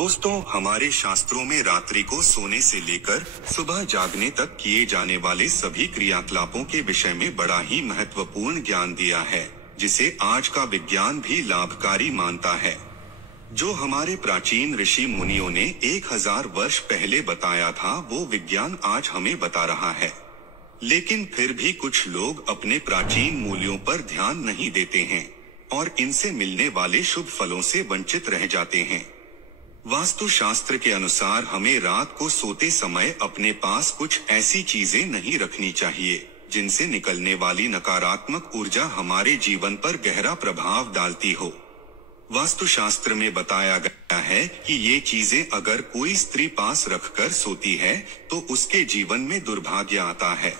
दोस्तों, हमारे शास्त्रों में रात्रि को सोने से लेकर सुबह जागने तक किए जाने वाले सभी क्रियाकलापों के विषय में बड़ा ही महत्वपूर्ण ज्ञान दिया है, जिसे आज का विज्ञान भी लाभकारी मानता है। जो हमारे प्राचीन ऋषि मुनियों ने 1000 वर्ष पहले बताया था, वो विज्ञान आज हमें बता रहा है। लेकिन फिर भी कुछ लोग अपने प्राचीन मूल्यों पर ध्यान नहीं देते हैं और इनसे मिलने वाले शुभ फलों से वंचित रह जाते हैं। वास्तुशास्त्र के अनुसार हमें रात को सोते समय अपने पास कुछ ऐसी चीजें नहीं रखनी चाहिए जिनसे निकलने वाली नकारात्मक ऊर्जा हमारे जीवन पर गहरा प्रभाव डालती हो। वास्तुशास्त्र में बताया गया है कि ये चीजें अगर कोई स्त्री पास रखकर सोती है तो उसके जीवन में दुर्भाग्य आता है।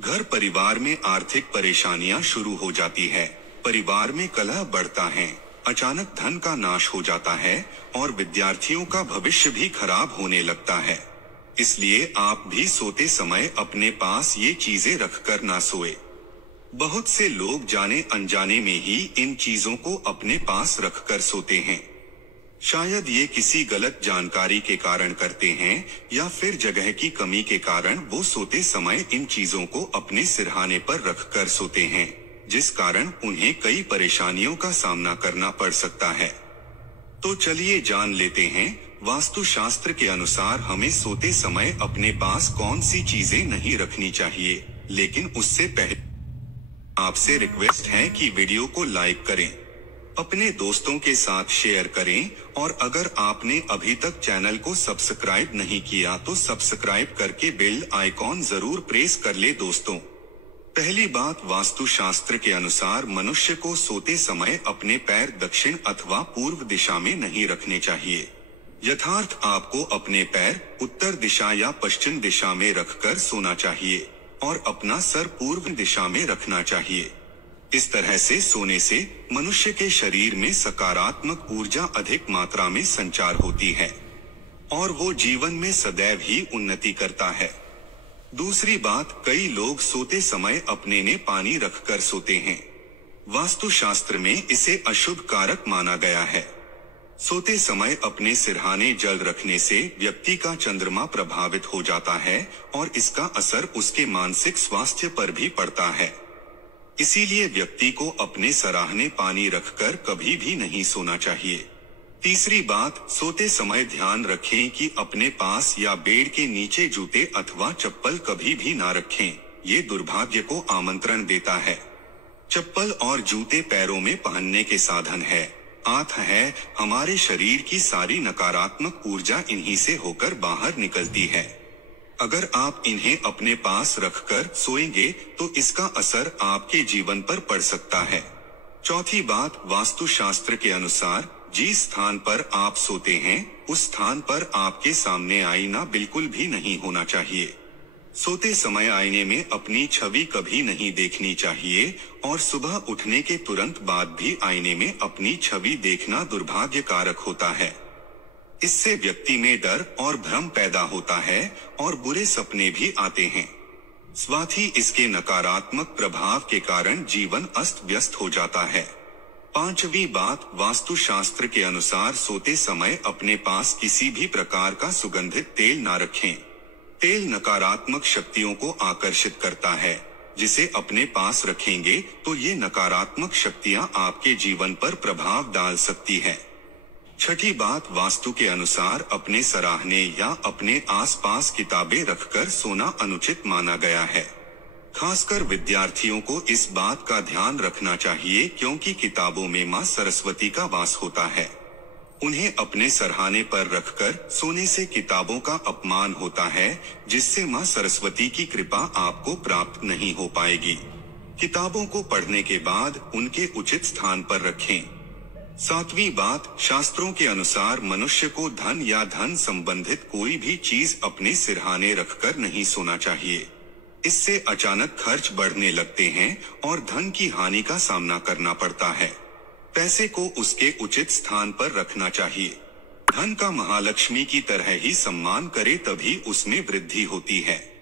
घर परिवार में आर्थिक परेशानियां शुरू हो जाती है, परिवार में कलह बढ़ता है, अचानक धन का नाश हो जाता है और विद्यार्थियों का भविष्य भी खराब होने लगता है। इसलिए आप भी सोते समय अपने पास ये चीजें रखकर ना सोए। बहुत से लोग जाने अनजाने में ही इन चीजों को अपने पास रखकर सोते हैं। शायद ये किसी गलत जानकारी के कारण करते हैं या फिर जगह की कमी के कारण वो सोते समय इन चीजों को अपने सिरहाने पर रखकर सोते हैं, जिस कारण उन्हें कई परेशानियों का सामना करना पड़ सकता है। तो चलिए जान लेते हैं, वास्तुशास्त्र के अनुसार हमें सोते समय अपने पास कौन सी चीजें नहीं रखनी चाहिए। लेकिन उससे पहले आपसे रिक्वेस्ट है कि वीडियो को लाइक करें, अपने दोस्तों के साथ शेयर करें और अगर आपने अभी तक चैनल को सब्सक्राइब नहीं किया तो सब्सक्राइब करके बेल आइकॉन जरूर प्रेस कर ले। दोस्तों, पहली बात, वास्तुशास्त्र के अनुसार मनुष्य को सोते समय अपने पैर दक्षिण अथवा पूर्व दिशा में नहीं रखने चाहिए। यथार्थ आपको अपने पैर उत्तर दिशा या पश्चिम दिशा में रखकर सोना चाहिए और अपना सर पूर्व दिशा में रखना चाहिए। इस तरह से सोने से मनुष्य के शरीर में सकारात्मक ऊर्जा अधिक मात्रा में संचार होती है और वो जीवन में सदैव ही उन्नति करता है। दूसरी बात, कई लोग सोते समय अपने में पानी रखकर सोते हैं। वास्तुशास्त्र में इसे अशुभ कारक माना गया है। सोते समय अपने सिरहाने जल रखने से व्यक्ति का चंद्रमा प्रभावित हो जाता है और इसका असर उसके मानसिक स्वास्थ्य पर भी पड़ता है। इसीलिए व्यक्ति को अपने सराहने पानी रखकर कभी भी नहीं सोना चाहिए। तीसरी बात, सोते समय ध्यान रखें कि अपने पास या बेड के नीचे जूते अथवा चप्पल कभी भी ना रखें। ये दुर्भाग्य को आमंत्रण देता है। चप्पल और जूते पैरों में पहनने के साधन है, हाथ है। हमारे शरीर की सारी नकारात्मक ऊर्जा इन्हीं से होकर बाहर निकलती है। अगर आप इन्हें अपने पास रखकर सोएंगे तो इसका असर आपके जीवन पर पड़ सकता है। चौथी बात, वास्तुशास्त्र के अनुसार जिस स्थान पर आप सोते हैं उस स्थान पर आपके सामने आईना बिल्कुल भी नहीं होना चाहिए। सोते समय आईने में अपनी छवि कभी नहीं देखनी चाहिए और सुबह उठने के तुरंत बाद भी आईने में अपनी छवि देखना दुर्भाग्य कारक होता है। इससे व्यक्ति में डर और भ्रम पैदा होता है और बुरे सपने भी आते हैं। साथ ही इसके नकारात्मक प्रभाव के कारण जीवन अस्त व्यस्त हो जाता है। पांचवी बात, वास्तुशास्त्र के अनुसार सोते समय अपने पास किसी भी प्रकार का सुगंधित तेल ना रखें। तेल नकारात्मक शक्तियों को आकर्षित करता है। जिसे अपने पास रखेंगे तो ये नकारात्मक शक्तियां आपके जीवन पर प्रभाव डाल सकती है। छठी बात, वास्तु के अनुसार अपने सराहने या अपने आसपास किताबें रखकर सोना अनुचित माना गया है। खासकर विद्यार्थियों को इस बात का ध्यान रखना चाहिए क्योंकि किताबों में मां सरस्वती का वास होता है। उन्हें अपने सरहाने पर रखकर सोने से किताबों का अपमान होता है, जिससे मां सरस्वती की कृपा आपको प्राप्त नहीं हो पाएगी। किताबों को पढ़ने के बाद उनके उचित स्थान पर रखें। सातवीं बात, शास्त्रों के अनुसार मनुष्य को धन या धन संबंधित कोई भी चीज अपने सिरहाने रखकर नहीं सोना चाहिए। इससे अचानक खर्च बढ़ने लगते हैं और धन की हानि का सामना करना पड़ता है। पैसे को उसके उचित स्थान पर रखना चाहिए। धन का महालक्ष्मी की तरह ही सम्मान करे तभी उसमें वृद्धि होती है।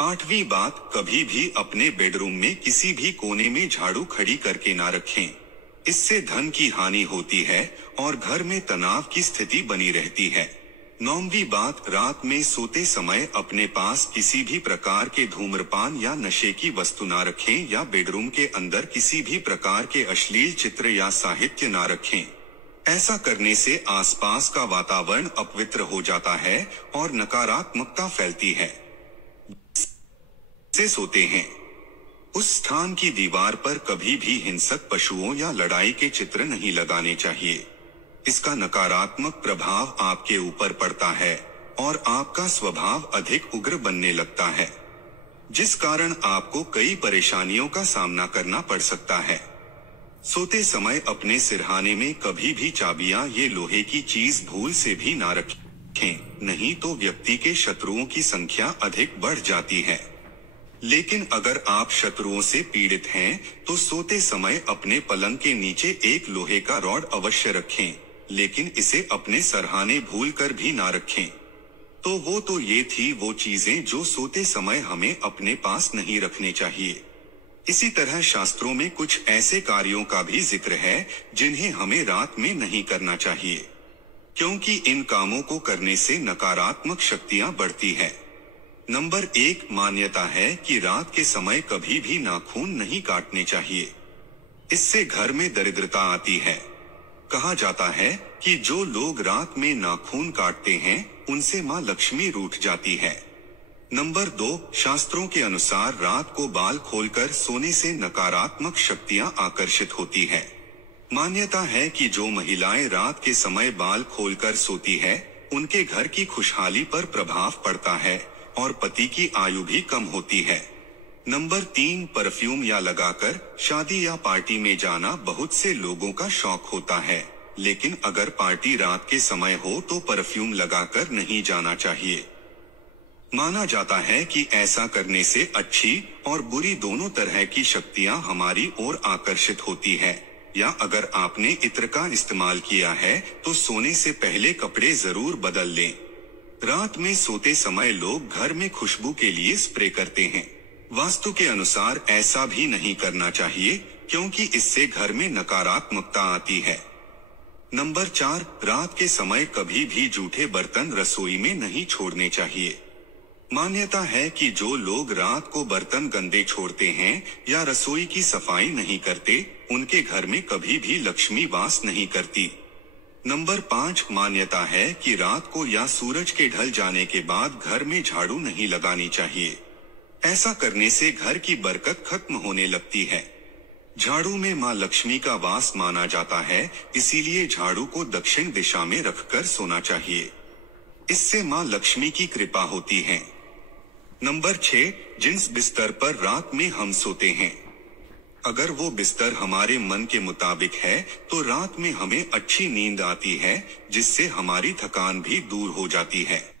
आठवीं बात, कभी भी अपने बेडरूम में किसी भी कोने में झाड़ू खड़ी करके ना रखें। इससे धन की हानि होती है और घर में तनाव की स्थिति बनी रहती है। 9वीं बात, रात में सोते समय अपने पास किसी भी प्रकार के धूम्रपान या नशे की वस्तु ना रखें या बेडरूम के अंदर किसी भी प्रकार के अश्लील चित्र या साहित्य ना रखें। ऐसा करने से आसपास का वातावरण अपवित्र हो जाता है और नकारात्मकता फैलती है। से सोते हैं, उस स्थान की दीवार पर कभी भी हिंसक पशुओं या लड़ाई के चित्र नहीं लगाने चाहिए। इसका नकारात्मक प्रभाव आपके ऊपर पड़ता है और आपका स्वभाव अधिक उग्र बनने लगता है, जिस कारण आपको कई परेशानियों का सामना करना पड़ सकता है। सोते समय अपने सिरहाने में कभी भी चाबियां ये लोहे की चीज भूल से भी ना रखें, नहीं तो व्यक्ति के शत्रुओं की संख्या अधिक बढ़ जाती है। लेकिन अगर आप शत्रुओं से पीड़ित हैं, तो सोते समय अपने पलंग के नीचे एक लोहे का रॉड अवश्य रखें, लेकिन इसे अपने सरहाने भूलकर भी ना रखें। तो ये थी वो चीजें जो सोते समय हमें अपने पास नहीं रखने चाहिए। इसी तरह शास्त्रों में कुछ ऐसे कार्यों का भी जिक्र है जिन्हें हमें रात में नहीं करना चाहिए, क्योंकि इन कामों को करने से नकारात्मक शक्तियां बढ़ती है। नंबर 1, मान्यता है कि रात के समय कभी भी नाखून नहीं काटने चाहिए। इससे घर में दरिद्रता आती है। कहा जाता है कि जो लोग रात में नाखून काटते हैं उनसे मां लक्ष्मी रूठ जाती है। नंबर 2, शास्त्रों के अनुसार रात को बाल खोलकर सोने से नकारात्मक शक्तियां आकर्षित होती है। मान्यता है कि जो महिलाएं रात के समय बाल खोलकर सोती है, उनके घर की खुशहाली पर प्रभाव पड़ता है और पति की आयु भी कम होती है। नंबर 3, परफ्यूम या लगाकर शादी या पार्टी में जाना बहुत से लोगों का शौक होता है, लेकिन अगर पार्टी रात के समय हो तो परफ्यूम लगाकर नहीं जाना चाहिए। माना जाता है कि ऐसा करने से अच्छी और बुरी दोनों तरह की शक्तियां हमारी ओर आकर्षित होती है। या अगर आपने इत्र का इस्तेमाल किया है तो सोने से पहले कपड़े जरूर बदल लें। रात में सोते समय लोग घर में खुशबू के लिए स्प्रे करते हैं। वास्तु के अनुसार ऐसा भी नहीं करना चाहिए, क्योंकि इससे घर में नकारात्मकता आती है। नंबर 4, रात के समय कभी भी जूठे बर्तन रसोई में नहीं छोड़ने चाहिए। मान्यता है कि जो लोग रात को बर्तन गंदे छोड़ते हैं या रसोई की सफाई नहीं करते, उनके घर में कभी भी लक्ष्मी वास नहीं करती। नंबर 5, मान्यता है कि रात को या सूरज के ढल जाने के बाद घर में झाड़ू नहीं लगानी चाहिए। ऐसा करने से घर की बरकत खत्म होने लगती है। झाड़ू में मां लक्ष्मी का वास माना जाता है, इसीलिए झाड़ू को दक्षिण दिशा में रखकर सोना चाहिए। इससे मां लक्ष्मी की कृपा होती है। नंबर 6, जिस बिस्तर पर रात में हम सोते हैं, अगर वो बिस्तर हमारे मन के मुताबिक है तो रात में हमें अच्छी नींद आती है, जिससे हमारी थकान भी दूर हो जाती है।